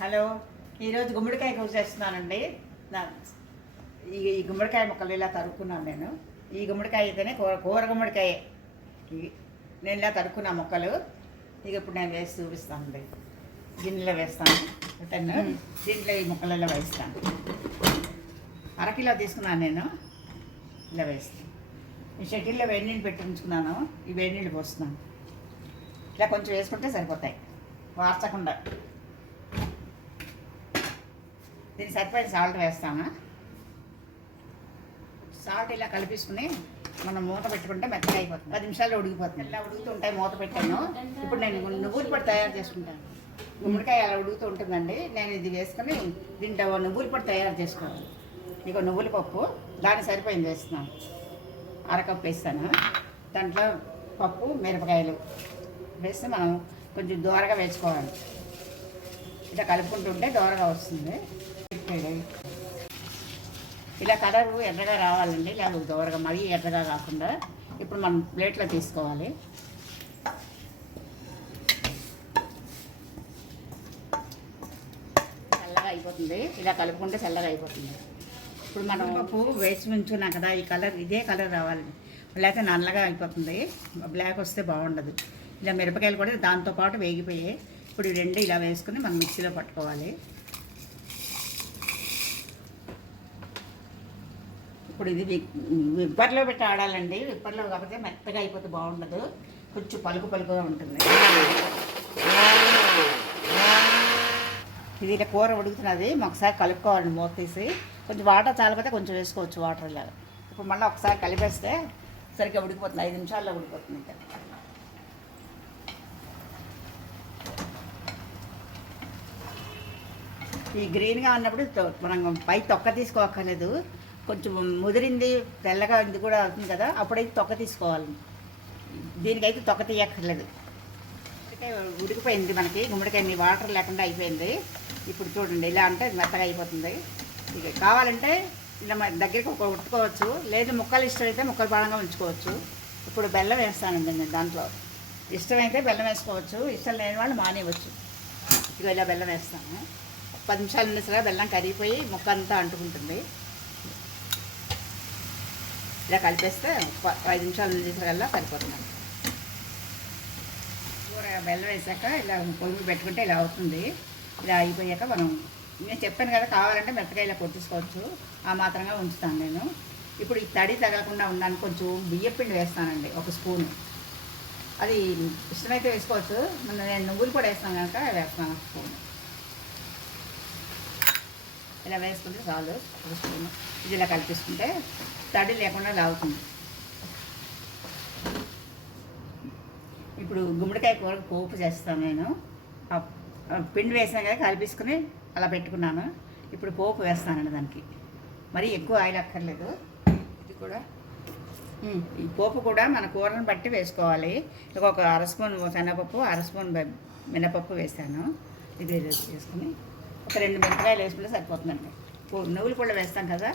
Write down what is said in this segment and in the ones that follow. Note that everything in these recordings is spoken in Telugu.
హలో. ఈరోజు గుమ్మడికాయ కూర చేస్తున్నానండి. నా ఈ ఈ గుమ్మడికాయ ముక్కలు ఇలా తరుక్కున్నాను నేను. ఈ గుమ్మడికాయ అయితేనే కూర కూర గుమ్మడికాయ. నేను ఇలా తరుక్కున్న ముక్కలు. ఇక ఇప్పుడు నేను వేసి చూపిస్తానండి. గిన్నెలో వేస్తాను. రిటర్న్ దీంట్లో ఈ ముక్కలలో వేస్తాను అరకిలో తీసుకున్నాను నేను. ఇలా వేస్తాను. ఈ షటిల్లో వేడి నీళ్ళు పెట్టి ఉంచుకున్నాను ఈ వేడి నీళ్ళు పోస్తున్నాను. ఇలా కొంచెం వేసుకుంటే సరిపోతాయి. వార్చకుండా. దీనికి సరిపోయిన సాల్ట్ వేస్తాను సాల్ట్ ఇలా కలిపేసుకుని మనం మూత పెట్టుకుంటే మెత్తగా అయిపోతుంది. పది నిమిషాల్లో ఉడికిపోతుంది. ఇలా ఉడుకుతుంటాయి మూత పెట్టాను. ఇప్పుడు నేను నువ్వులు పొడి తయారు చేసుకుంటాను గుమ్మడికాయ అలా ఉడుకుతూ ఉంటుందండి నేను ఇది వేసుకొని దీంట్లో నువ్వుల పొడి తయారు చేసుకోవాలి. ఇక నువ్వుల పప్పు దానికి సరిపోయింది వేస్తున్నాను. అరకప్పు వేస్తాను. దాంట్లో పప్పు మిరపకాయలు వేస్తే మనం కొంచెం దూరగా వేసుకోవాలి. ఇలా కలుపుకుంటుంటే దూరగా వస్తుంది. ఇలా కలర్ ఎర్రగా రావాలండి ఇలా దూరగా మరీ ఎర్రగా కాకుండా ఇప్పుడు మనం ప్లేట్లో తీసుకోవాలి. చల్లగా అయిపోతుంది. ఇలా కలుపుకుంటే చల్లగా అయిపోతుంది. ఇప్పుడు మనం పువ్వు వేసి ఉంచున్నాం కదా ఈ కలర్ ఇదే కలర్ రావాలి. లేకపోతే నల్లగా అయిపోతుంది. బ్లాక్ వస్తే బాగుండదు. ఇలా మిరపకాయలు కూడా దాంతో పాటు వేగిపోయాయి. ఇప్పుడు రెండు ఇలా వేసుకుని మనం మిక్సీలో పట్టుకోవాలి. ఇప్పుడు ఇది వి- విప్పర్లో పెట్టి ఆడాలండి. విప్పర్లో కాకపోతే మెత్తగా అయిపోతే బాగుండదు. కొంచెం పలుకు పలుకుగా ఉంటుంది. ఇది ఇలా కూర ఉడుకుతున్నది. ఒకసారి కలుపుకోవాలండి మూత తీసి. కొంచెం వాటర్ చాలకపోతే కొంచెం వేసుకోవచ్చు వాటర్ ఇలా. ఇప్పుడు మళ్ళీ ఒకసారి కలిపేస్తే సరిగ్గా ఉడికిపోతుంది. ఐదు నిమిషాల్లో ఉడికిపోతుంది ఇంకా. ఈ గ్రీన్గా ఉన్నప్పుడు మనం పై తొక్క తీసుకోక్కర్లేదు. కొంచెం ముదిరింది తెల్లగా ఇది కూడా అవుతుంది కదా అప్పుడైతే తొక్క తీసుకోవాలి. దీనికైతే తొక్క తీయక్కర్లేదు. ఉడికిపోయింది మనకి గుమ్మడికాయ వాటర్ లేకుండా అయిపోయింది. ఇప్పుడు చూడండి ఇలా అంటే మెత్తగా అయిపోతుంది. ఇక కావాలంటే ఇలా మన దగ్గరికి ఒక ఉట్టుకోవచ్చు లేదు ముక్కలు ఇష్టమైతే ముక్కలు పాడంగా ఉంచుకోవచ్చు. ఇప్పుడు బెల్లం వేస్తానండి నేను దాంట్లో. ఇష్టమైతే బెల్లం వేసుకోవచ్చు ఇష్టం లేని వాళ్ళు మానేయవచ్చు. ఇక ఇలా బెల్లం వేస్తాను. పది నిమిషాలు ఉన్నసరిగా బెల్లం కరిగిపోయి ముక్క అంతా అంటుకుంటుంది. ఇలా కలిపేస్తే ఐదు నిమిషాలు ఉన్నసరికల్లా సరిపోతుంది. కూర బెల్లం వేసాక ఇలా పొయ్యి పెట్టుకుంటే ఇలా అవుతుంది. ఇలా అయిపోయాక మనం నేను చెప్పాను కదా కావాలంటే మెత్తగా ఇలా కొట్టించుకోవచ్చు. ఆ మాత్రంగా ఉంచుతాను నేను. ఇప్పుడు ఈ తడి తగలకుండా ఉన్నాను కొంచెం బియ్య పిండి వేస్తానండి ఒక స్పూను. అది ఇష్టమైతే వేసుకోవచ్చు. నేను నువ్వులు కూడా వేస్తాను కనుక వేస్తాను స్పూన్. ఇలా వేసుకుంటే చాలు ఒక స్పూన్ ఇది ఇలా కలిపేసుకుంటే తడి లేకుండా లాగుతుంది ఇప్పుడు గుమ్మడికాయ కూర పోపు చేస్తాను నేను. పిండి వేసాను కదా కలిపేసుకుని అలా పెట్టుకున్నాను. ఇప్పుడు పోపు వేస్తానండి దానికి. మరి ఎక్కువ ఆయిల్ అక్కర్లేదు. ఇది కూడా. ఈ పోపు కూడా మన కూరను బట్టి వేసుకోవాలి. ఇక ఒక అర స్పూన్ శనగపప్పు అర స్పూన్ మినపప్పు వేసాను. ఇది వేసుకుని ఒక రెండు మిరపకాయలు వేసుకుంటే సరిపోతుందండి. పో- నువ్వులు కూడా వేస్తాం కదా.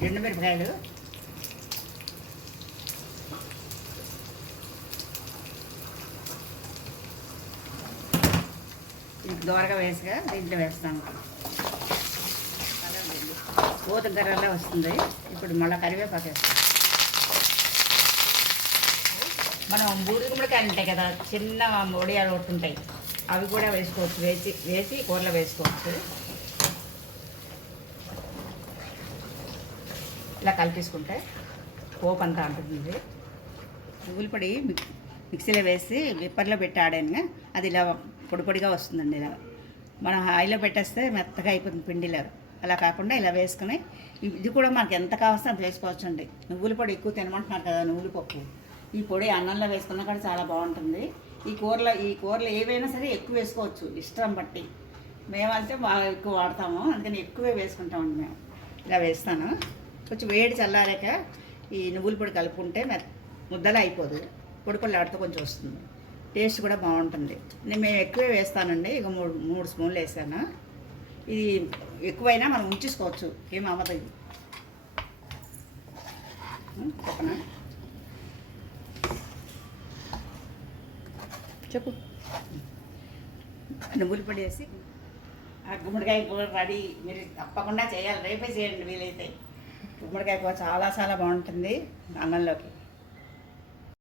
రెండు మిరపకాయలు. దోరగా వేసిగా దీంట్లో వేస్తాను ఊత కర్రలా వస్తుంది. ఇప్పుడు మళ్ళీ కరివేపాకు వేస్తాను మనం బూడిద గుమ్మడికాయలు ఉంటాయి కదా చిన్న ఒడియాలు ఉంటాయి. అవి కూడా వేసుకోవచ్చు. వేసి వేసి కూరలో వేసుకోవచ్చు. ఇలా కలిపేసుకుంటే పోపు అంతా అంటుంది నువ్వుల పొడి మిక్- మిక్సీలో వేసి విప్పర్లో పెట్టి ఆడాను అది ఇలా పొడి పొడిగా వస్తుందండి ఇలా. మనం ఆయిల్లో పెట్టేస్తే మెత్తగా అయిపోతుంది పిండిలో. అలా కాకుండా ఇలా వేసుకుని ఇది కూడా మనకి ఎంత కావాల్సిన అంత వేసుకోవచ్చండి. నువ్వుల పొడి ఎక్కువ తినమంటున్నారు కదా నువ్వుల పప్పు. ఈ పొడి అన్నంలో వేసుకున్నా కూడా చాలా బాగుంటుంది. ఈ కూరలో ఈ కూరలో ఏవైనా సరే ఎక్కువ వేసుకోవచ్చు ఇష్టం బట్టి. మేమైతే బాగా ఎక్కువ వాడతాము. అందుకని ఎక్కువే వేసుకుంటామండి మేము. ఇలా వేస్తాను. కొంచెం వేడి చల్లారాక ఈ నువ్వుల పొడి కలుపుకుంటే మెత్త ముద్దలా అయిపోదు. పొడి పొడి ఆడితే కొంచెం వస్తుంది. టేస్ట్ కూడా బాగుంటుంది. నేను మేము ఎక్కువే వేస్తానండి. ఇక మూడు మూడు స్పూన్లు వేసాను. ఇది ఎక్కువైనా మనం ఉంచేసుకోవచ్చు. ఏం అవ్వదు ఇది ఉం, చెప్పనా చెప్పు. నువ్వులు పొడి వేసి ఆ గుమ్మడికాయ కూర రెడీ. మీరు తప్పకుండా చేయాలి. రేపే చేయండి వీలైతే. గుమ్మడికాయ కూర చాలా చాలా బాగుంటుంది అన్నంలోకి.